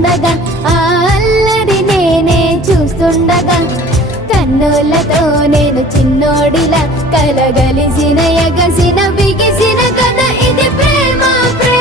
చేస్తుండగా ఆ అల్లరి నేనే చూస్తుండగా కన్నులతో నేను చిన్నోడిలా కలగలిసిన ఎగసిన బిగిసిన కథ ఇది ప్రేమ ప్రేమ